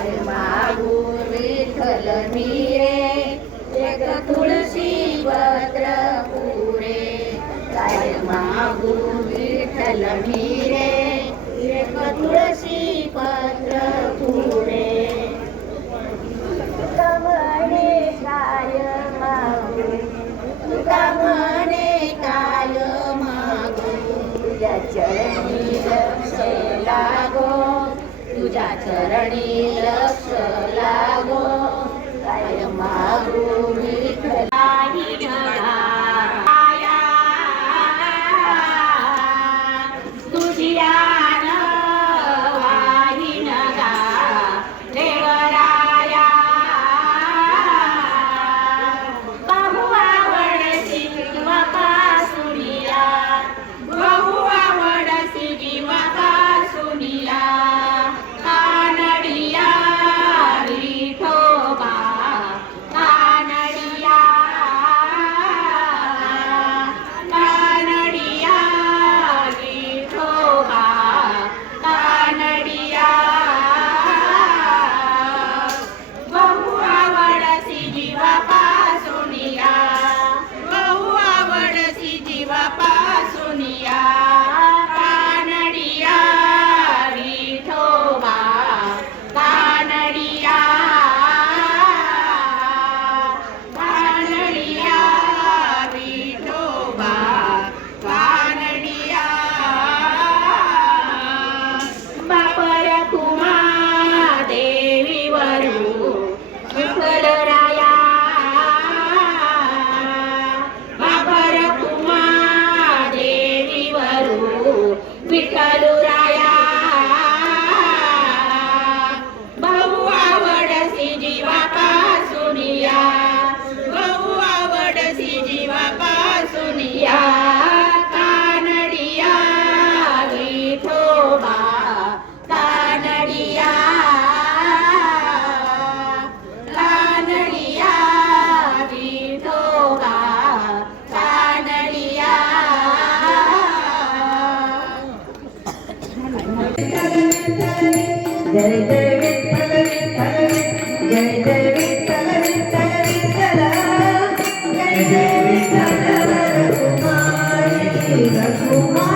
काय मागू विठ्ठल मी रे, एक तुळशी पत्र पुरे. काय मागू विठ्ठल मी रे, एक तुळशी पत्र पुरे. तुका म्हणे काय मागू, तुका म्हणे काय मागू, तुझ्या चरणी लक्ष लागो, तुझ्या चरणी लक्ष लागो. काय मागू विठ्ठल तुझी विठ्ठलराया बहु आवडसी जीवापासूनिया, बहु आवडसी जीवापासूनिया. कानडिया विठोबा कानडिया, कानडिया विठोबा कानडिया. जय जय विठ्ठल विठ्ठल, जय जय विठ्ठल विठ्ठल विठ्ठल, जय जय विठ्ठल वरकुमारी रघुमाई.